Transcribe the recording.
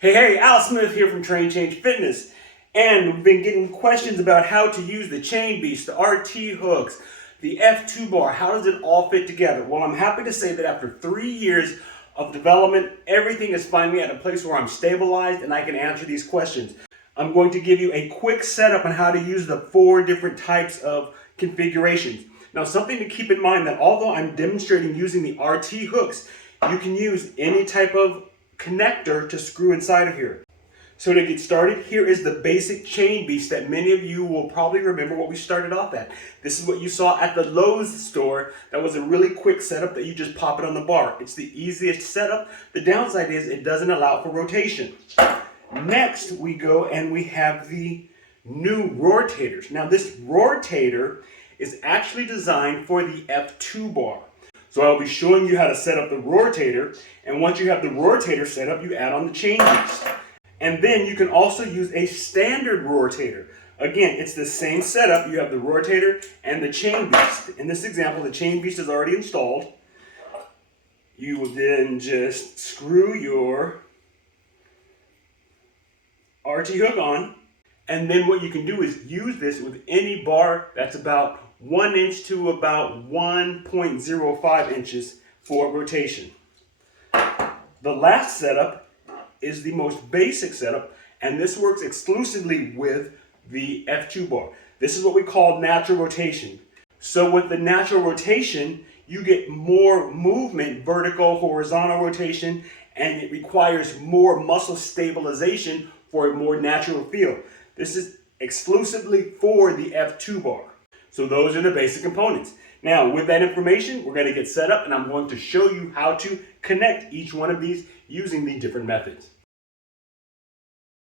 Hey, Al Smith here from Train Change Fitness. And we've been getting questions about how to use the Chain Beast, the RT hooks, the F2 bar. How does it all fit together? Well, I'm happy to say that after 3 years of development, everything is finally at a place where I'm stabilized and I can answer these questions. I'm going to give you a quick setup on how to use the 4 different types of configurations. Now, something to keep in mind that although I'm demonstrating using the RT hooks, you can use any type of connector to screw inside of here. So to get started, here is the basic Chain Beast that many of you will probably remember what we started off at. This is what you saw at the Lowe's store. That was a really quick setup that you just pop it on the bar. It's the easiest setup. The downside is it doesn't allow for rotation. Next, we go and we have the new rotators. Now this rotator is actually designed for the F2 bar. So I'll be showing you how to set up the rotator, and once you have the rotator set up, you add on the Chain Beast. And then you can also use a standard rotator. Again, it's the same setup. You have the rotator and the Chain Beast. In this example, the Chain Beast is already installed. You will then just screw your RT hook on, and then what you can do is use this with any bar that's about 1 inch to about 1.05 inches for rotation. The last setup is the most basic setup, and this works exclusively with the F2 bar. This is what we call natural rotation. So with the natural rotation, you get more movement, vertical, horizontal rotation, and it requires more muscle stabilization for a more natural feel. This is exclusively for the F2 bar. So those are the basic components. Now, with that information, we're going to get set up, and I'm going to show you how to connect each one of these using the different methods.